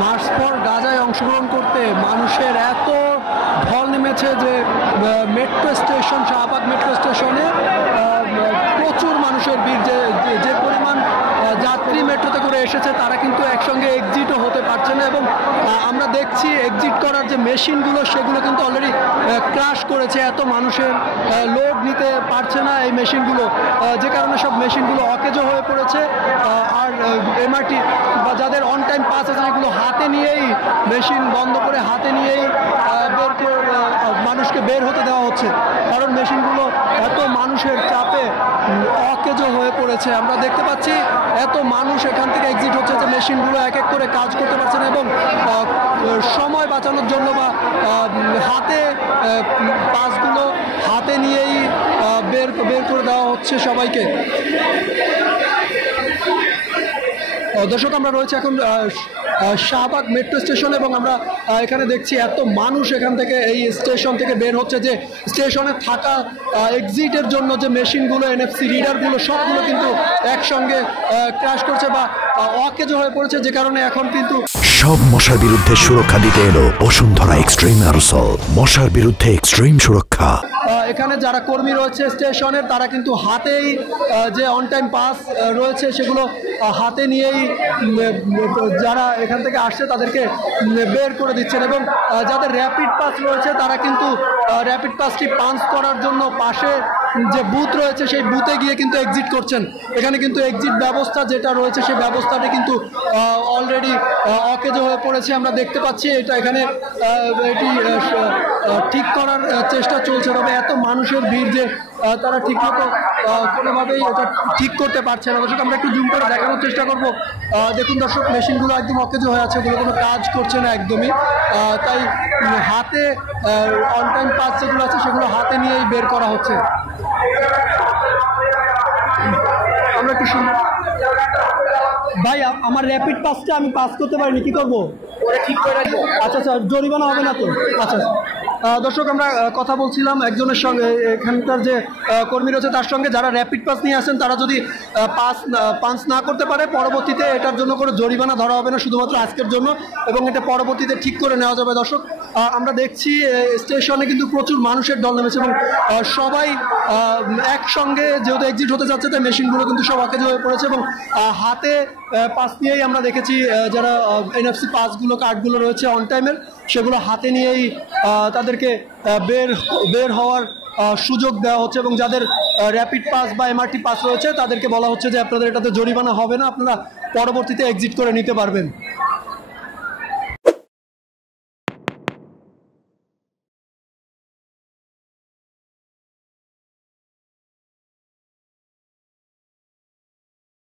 March for গাজায় অংশগ্রহণ করতে মানুষের এত ঢল নেমেছে যে মেট্রো স্টেশন, শাহবাগ মেট্রো স্টেশনে প্রচুর মানুষের ভিড়। যে পরিমাণ যাত্রী মেট্রোতে করে এসেছে তারা কিন্তু একসঙ্গে এক্সিটও হতে পারছে না, এবং আমরা দেখছি এক্সিট করার যে মেশিনগুলো সেগুলো কিন্তু অলরেডি ক্রাশ করেছে। এত মানুষের লোড নিতে পারছে না এই মেশিনগুলো, যে কারণে সব মেশিনগুলো অকেজো হয়ে পড়েছে। আর এমআরটি বা যাদের অন টাইম পাস আছে সেগুলো হাতে নিয়েই, মেশিন বন্ধ করে হাতে নিয়েই মানুষকে বের হতে দেওয়া হচ্ছে, কারণ মেশিনগুলো এত মানুষের চাপে অকেজো হয়ে পড়েছে। আমরা দেখতে পাচ্ছি এত মানুষ এখান থেকে এক্সিট হচ্ছে যে মেশিনগুলো এক এক করে কাজ করতে পারছে না, এবং সময় বাঁচানোর জন্য বা হাতে পাসগুলো হাতে নিয়েই বের করে দেওয়া হচ্ছে সবাইকে। দর্শক, আমরা রয়েছে এখন শাহবাগ মেট্রো স্টেশন, এবং আমরা এখানে দেখছি এত মানুষ এখান থেকে এই স্টেশন থেকে বের হচ্ছে যে স্টেশনে থাকা এক্সিটের জন্য যে মেশিনগুলো, এনএফসি রিডারগুলো সবগুলো কিন্তু একসঙ্গে ক্র্যাশ করছে বা অকেজো হয়ে পড়েছে, যে কারণে এখন কিন্তু সব মশার বিরুদ্ধে সুরক্ষা দিতে এলো বসুন্ধরা এক্সট্রিম অ্যারোসল, মশার বিরুদ্ধে এক্সট্রিম সুরক্ষা। এখানে যারা কর্মী রয়েছে স্টেশনের তারা কিন্তু হাতেই যে অন টাইম পাস রয়েছে সেগুলো হাতে নিয়েই যারা এখান থেকে আসছে তাদেরকে বের করে দিচ্ছেন, এবং যাদের র্যাপিড পাস রয়েছে তারা কিন্তু র্যাপিড পাসটি পাঞ্চ করার জন্য পাশে যে বুথ রয়েছে সেই বুথে গিয়ে কিন্তু এক্সিট করছেন। এখানে কিন্তু এক্সিট ব্যবস্থা যেটা রয়েছে সেই ব্যবস্থাটি কিন্তু অলরেডি অকেজো হয়ে পড়েছে। আমরা দেখতে পাচ্ছি এখানে এটি ঠিক করার চেষ্টা চলছে, তবে এত মানুষের ভিড় যে তারা ঠিকমতো কোনোভাবেই এটা ঠিক করতে পারছে না। দর্শক, আমরা একটু জুম করে দেখানোর চেষ্টা করব। দেখুন দর্শক, মেশিনগুলো একদম অকেজো হয়ে আছে, ওগুলো কোনো কাজ করছে না একদমই, তাই হাতে অন টাইম পাস যেগুলো আছে সেগুলো হাতে নিয়েই বের করা হচ্ছে। আমরা একটু শুনি। ভাই, আমার র্যাপিড পাসটা আমি পাস করতে পারিনি, কি করবো? ঠিক করে রাখবো। আচ্ছা আচ্ছা, জরিমানা হবে না তো? আচ্ছা। দর্শক, আমরা কথা বলছিলাম একজনের সঙ্গে, এখানকার যে কর্মী রয়েছে তার সঙ্গে, যারা র্যাপিড পাস নিয়ে আসেন তারা যদি পাঞ্চ না করতে পারে পরবর্তীতে এটার জন্য কোনো জরিমানা ধরা হবে না, শুধুমাত্র আজকের জন্য, এবং এটা পরবর্তীতে ঠিক করে নেওয়া যাবে। দর্শক, আমরা দেখছি স্টেশনে কিন্তু প্রচুর মানুষের ঢল নেমেছে, এবং সবাই একসঙ্গে যেহেতু এক্সিট হতে যাচ্ছে তাই মেশিনগুলো কিন্তু সব অকেজো হয়ে পড়েছে, এবং হাতে পাস নিয়েই আমরা দেখেছি যারা এনএফসি পাসগুলো, কার্ডগুলো রয়েছে অন টাইমের, সেগুলো হাতে নিয়েই তাদেরকে বের হওয়ার সুযোগ দেওয়া হচ্ছে, এবং যাদের র্যাপিড পাস বা এমআরটি পাস রয়েছে তাদেরকে বলা হচ্ছে যে আপনাদের এটাতে জরিমানা হবে না, আপনারা পরবর্তীতে এক্সিট করে নিতে পারবেন।